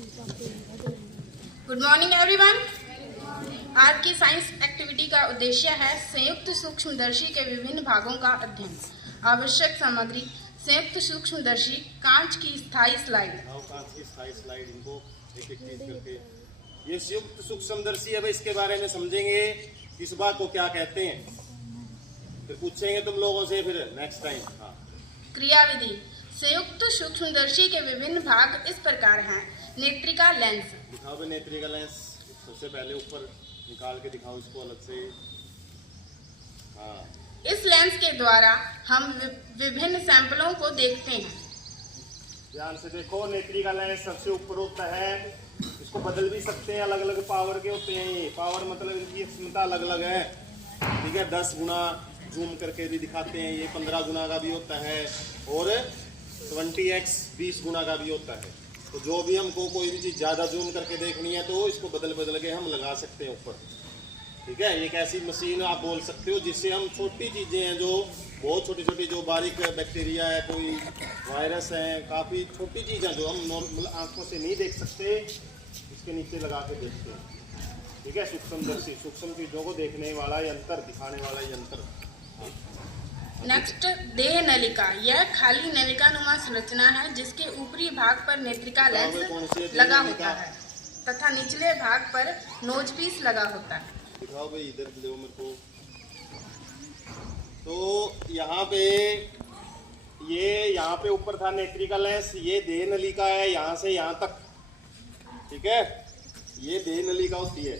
Good morning everyone. आज की science activity का उद्देश्य है संयुक्त सूक्ष्मदर्शी के विभिन्न भागों का अध्ययन। आवश्यक सामग्री: संयुक्त सूक्ष्मदर्शी, कांच की स्थायी स्लाइड। कांच की स्थायी स्लाइड, इनको एक एक चीज करके ये संयुक्त सूक्ष्मदर्शी है। इसके बारे में समझेंगे, इस बात को क्या कहते हैं, फिर पूछेंगे तुम लोगों से फिर नेक्स्ट टाइम। हाँ, क्रियाविधि: संयुक्त सूक्ष्मदर्शी के विभिन्न भाग इस प्रकार हैं। नेत्रिका लेंस। दिखाओ भाई नेत्रिका लेंस। सबसे पहले ऊपर निकाल के दिखाओ इसको अलग से। हाँ, इस लेंस के द्वारा हम विभिन्न सैंपलों को देखते हैं। ध्यान से देखो, नेत्रिका लेंस सबसे ऊपर होता है। इसको बदल भी सकते हैं, अलग अलग पावर के होते हैं। ये पावर मतलब इनकी क्षमता अलग अलग है, ठीक है। 10 गुना जूम करके भी दिखाते हैं, ये 15 गुना का भी होता है, और 20x 20 गुना का भी होता है। तो जो भी हमको कोई भी चीज़ ज़्यादा जूम करके देखनी है तो इसको बदल बदल के हम लगा सकते हैं ऊपर, ठीक है। एक ऐसी मशीन आप बोल सकते हो जिससे हम छोटी चीज़ें हैं, जो बहुत छोटी छोटी, जो बारीक बैक्टीरिया है, कोई वायरस है, काफ़ी छोटी चीज़ें जो हम नॉर्मल आंखों से नहीं देख सकते, इसके नीचे लगा के देखते हैं, ठीक है। सूक्ष्मदर्शी, सूक्ष्म चीज़ों को देखने वाला यंत्र, दिखाने वाला यंत्र। नेक्स्ट, देह नलिका। यह खाली नलिका नुमा संरचना है जिसके ऊपरी भाग पर नेत्रिका लेंस लगा होता है तथा निचले भाग पर नोज पीस लगा होता है। दिखाओ भाई, इधर दो मेरे को। तो यहाँ पे यहाँ पे ऊपर था नेत्रिका लेंस, ये देह नलिका है यहाँ से यहाँ तक, ठीक है। ये देह नलिका होती है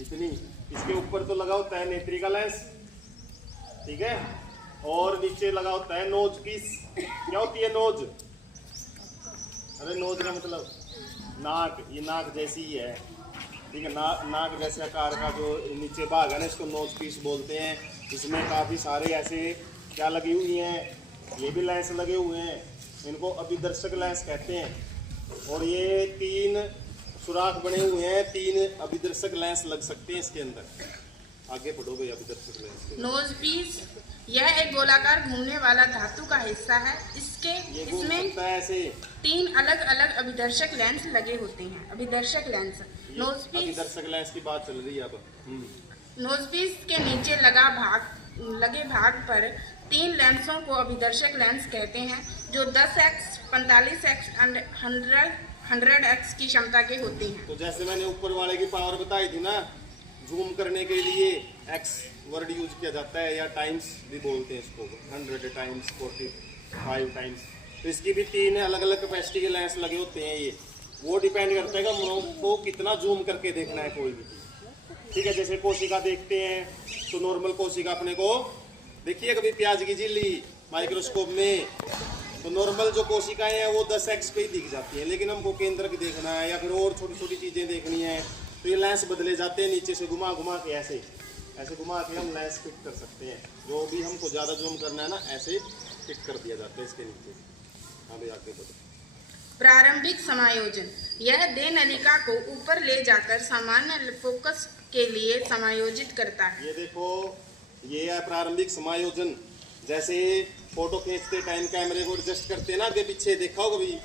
इतनी, इसके ऊपर तो लगा होता है नेत्रिका लेंस, ठीक है, और नीचे लगा होता है नोज पीस। क्या होती है नोज? अरे नोज का मतलब नाक, ये नाक जैसी ही है, ठीक है। नाक जैसे आकार का जो नीचे भाग है ना, इसको नोज पीस बोलते हैं। इसमें काफ़ी सारे ऐसे क्या लगी हुई हैं, ये भी लेंस लगे हुए हैं, इनको अभिदर्शक लेंस कहते हैं। और ये 3 सुराख बने हुए हैं, 3 अभिदर्शक लेंस लग सकते हैं इसके अंदर। आगे बढ़ो भाई, अभिदर्शक लेंस। नोज पीस यह एक गोलाकार घूमने वाला धातु का हिस्सा है। इसमें 3 अलग अलग अभिदर्शक लेंस लगे होते हैं। अभिदर्शक लेंस, नोज पीस, अभिदर्शक लेंस की बात चल रही है अब। नोज पीस के नीचे लगे भाग पर 3 लेंसों को अभिदर्शक लेंस कहते हैं, जो 10x, 45x और 100x की क्षमता के होते हैं। तो जैसे मैंने ऊपर वाले की पावर बताई थी ना, जूम करने के लिए x वर्ड यूज किया जाता है, या टाइम्स भी बोलते हैं इसको, 100 टाइम्स, 45 टाइम्स। तो इसकी भी 3 अलग अलग कैपेसिटी के लेंस लगे होते हैं। ये वो डिपेंड करता है कि हमको कितना जूम करके देखना है कोई भी चीज़, ठीक है। जैसे कोशिका देखते हैं तो नॉर्मल कोशिका अपने को देखिए कभी प्याज की झिल्ली माइक्रोस्कोप में, तो नॉर्मल जो कोशिकाएं हैं वो 10x पे ही दिख जाती है। लेकिन हमको केंद्र की देखना है या फिर और छोटी छोटी चीज़ें देखनी है तो ये लेंस बदले जाते हैं, नीचे से घुमा घुमा के ऐसे घुमा के हम लेंस फिट कर सकते हैं। जो भी हमको ज़्यादा जूम करना है ना, ऐसे फिट कर दिया जाता है इसके नीचे। हाँ भाई, आगे बढ़ो। प्रारंभिक समायोजन: यह देह नलिका को ऊपर ले जाकर सामान्य फोकस के लिए समायोजित करता है। ये देखो, ये है प्रारंभिक समायोजन। जैसे फोटो खींचते टाइम कैमरे को एडजस्ट करते हैं ना, आगे पीछे देखा हो कभी,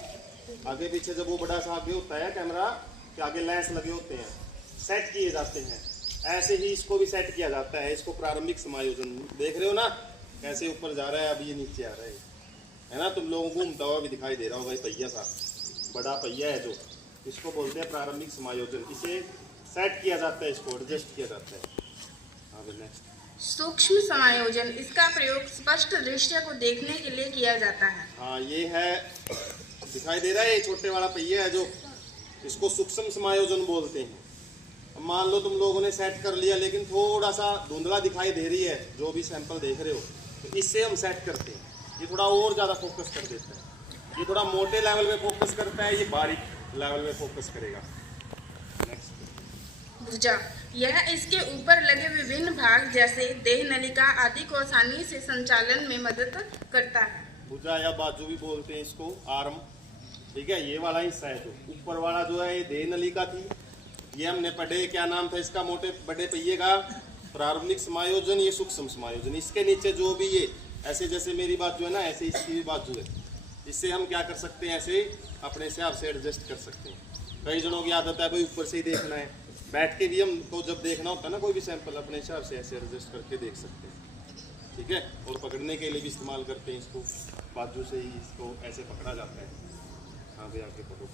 आगे पीछे जब वो बड़ा सा आगे होता है कैमरा के आगे लेंस लगे होते हैं, सेट किए जाते हैं, ऐसे ही इसको भी सेट किया जाता है। इसको प्रारंभिक समायोजन देख रहे हो ना, कैसे ऊपर जा रहा है, अभी ये नीचे आ रहा है ना। तुम लोगों को घूमता हुआ भी दिखाई दे रहा होगा, पहिया सा बड़ा पहिया है जो, इसको बोलते हैं प्रारंभिक समायोजन। इसे सेट किया जाता है, इसको एडजस्ट किया जाता है। हाँ, नेक्स्ट, सूक्ष्म समायोजन: इसका प्रयोग स्पष्ट दृश्य को देखने के लिए किया जाता है। हाँ, ये है, दिखाई दे रहा है, ये छोटे वाला पहिया है जो, इसको सूक्ष्म समायोजन बोलते हैं। अब मान लो तुम लोगों ने सेट कर लिया, लेकिन थोड़ा सा धुंधला दिखाई दे रही है जो भी सैंपल देख रहे हो, तो इससे हम सेट करते हैं। ये थोड़ा और ज़्यादा फोकस कर देता है। ये थोड़ा मोटे लेवल में फोकस करता है, ये बारीक लेवल में फोकस करेगा। नेक्स्ट, भुजा: यह इसके ऊपर लगे विभिन्न भाग जैसे देह नलिका आदि को आसानी से संचालन में मदद करता है। भुजा या बाजू भी बोलते हैं इसको, आर्म, ठीक है। ये वाला हिस्सा है जो ऊपर वाला जो है, ये देह नलिका थी। ये हमने पढ़े, क्या नाम था इसका, मोटे बड़े पहिए का, प्रारंभिक समायोजन, ये सूक्ष्म समायोजन। इसके नीचे जो भी ये ऐसे, जैसे मेरी बाजू है ना, ऐसे इसकी भी बाजू है, इससे हम क्या कर सकते हैं, ऐसे अपने हिसाब से एडजस्ट कर सकते हैं। कई जनों की आदत है भाई ऊपर से ही देखना है, बैठ के भी हमको जब देखना होता है ना कोई भी सैंपल अपने हिसाब से ऐसे एडजस्ट करके देख सकते हैं, ठीक है। और पकड़ने के लिए भी इस्तेमाल करते हैं इसको, बाजू से ही इसको ऐसे पकड़ा जाता है। हाँ भाई आगे पकड़ो।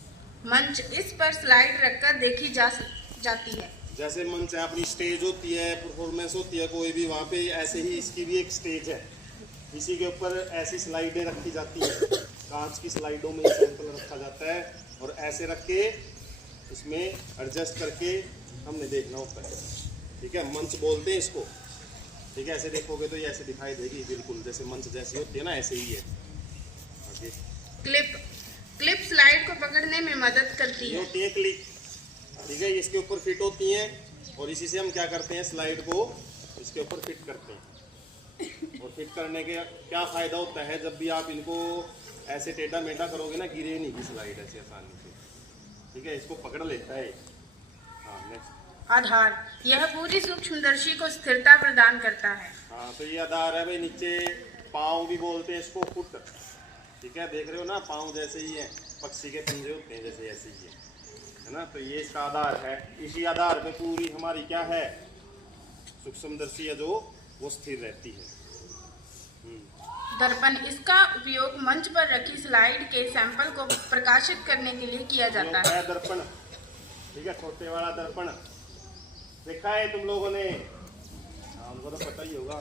मंच, इस पर स्लाइड रखकर देखी जाती है। जैसे मंच है, अपनी स्टेज होती है, परफॉर्मेंस होती है कोई भी, वहाँ पे ऐसे ही इसकी भी एक स्टेज है, इसी के ऊपर ऐसी स्लाइडें रखी जाती है, कांच की स्लाइडों में सैंपल रखा जाता है और ऐसे रख के इसमें एडजस्ट करके हमने देखना होता है, ठीक है। मंच बोलते हैं इसको, ठीक है। ऐसे देखोगे तो ये ऐसे दिखाई देगी बिल्कुल जैसे मंच जैसी होती है ना, ऐसे ही है। आगे क्लिप स्लाइड को पकड़ने में मदद करती ये है। होती है क्लिप, ठीक है। इसके ऊपर फिट होती हैं और इसी से हम क्या करते हैं, स्लाइड को इसके ऊपर फिट करते हैं। और फिट करने के क्या फ़ायदा होता है, जब भी आप इनको ऐसे टेढ़ा मेढ़ा करोगे ना, गिरे नहीं की स्लाइड ऐसे आसानी से, ठीक है। इसको पकड़ लेता है। हाँ नेक्स्ट। आधार, यह पूरी सूक्ष्मदर्शी को स्थिरता प्रदान करता है। हाँ तो ये आधार है भाई, नीचे पाँव भी बोलते हैं इसको, फुट, ठीक है। देख रहे हो ना, पाँव जैसे ही है, पक्षी के पंजे होते हैं जैसे, ऐसे ही है ना। तो ये इसका आधार है, इसी आधार पे पूरी हमारी क्या है, सूक्ष्मदर्शी है जो वो स्थिर रहती है। दर्पण, इसका उपयोग मंच पर रखी स्लाइड के सैंपल को प्रकाशित करने के लिए किया जाता है। दर्पण, ठीक है, छोटे वाला दर्पण देखा है तुम लोगों ने, हमको तो पता ही होगा।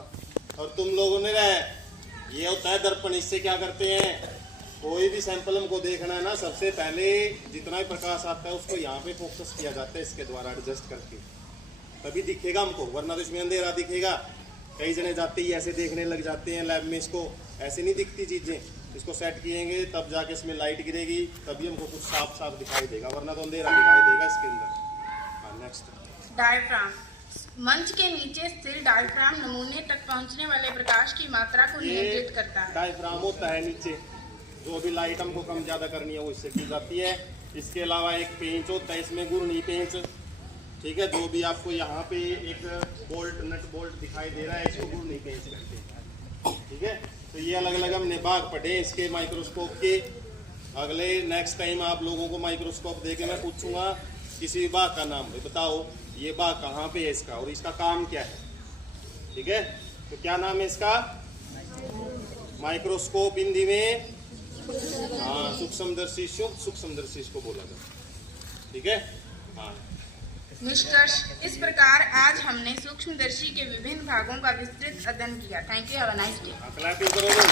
और तुम लोगों ने ये होता है दर्पण, इससे क्या करते हैं, कोई भी सैंपल हमको देखना है ना, सबसे पहले जितना भी प्रकाश आता है उसको यहाँ पे फोकस किया जाता है इसके द्वारा एडजस्ट करके, तभी दिखेगा हमको, वरना तो इसमें अंधेरा दिखेगा। कई जने जाते ही ऐसे देखने लग जाते हैं लैब में, इसको ऐसे नहीं दिखती चीज़ें, इसको सेट किएंगे तब जाके इसमें लाइट गिरेगी, तभी हमको कुछ साफ साफ दिखाई देगा, वरना तो अंधेरा दिखाई देगा इसके अंदर। हाँ नेक्स्ट। डायफ्राम, मंच के नीचे स्थिर डायफ्राम नमूने तक पहुंचने वाले प्रकाश की मात्रा को नियंत्रित करता है। डायफ्राम होता है नीचे, जो भी लाइट हमको कम ज़्यादा करनी है वो इससे की जाती है। इसके अलावा एक पेंच होता है इसमें, घूर्णी पेंच, ठीक है। जो भी आपको यहाँ पे एक बोल्ट, नट बोल्ट दिखाई दे रहा है, इसको घूर्णी पेंच कहते हैं, ठीक है। तो ये अलग अलग हमने भाग पढ़े इसके माइक्रोस्कोप के। अगले नेक्स्ट टाइम आप लोगों को माइक्रोस्कोप दे के मैं पूछूंगा किसी भी भाग का नाम, बताओ ये भाग कहाँ पे है इसका और इसका काम क्या है, ठीक है। तो क्या नाम है इसका, माइक्रोस्कोप हिंदी में, हाँ सूक्ष्मदर्शी, सूक्ष्मदर्शी इसको बोला जाता, ठीक है। हाँ निष्कर्ष, इस प्रकार आज हमने सूक्ष्मदर्शी के विभिन्न भागों का विस्तृत अध्ययन किया। Thank you, have a nice day. Clapping करोगे।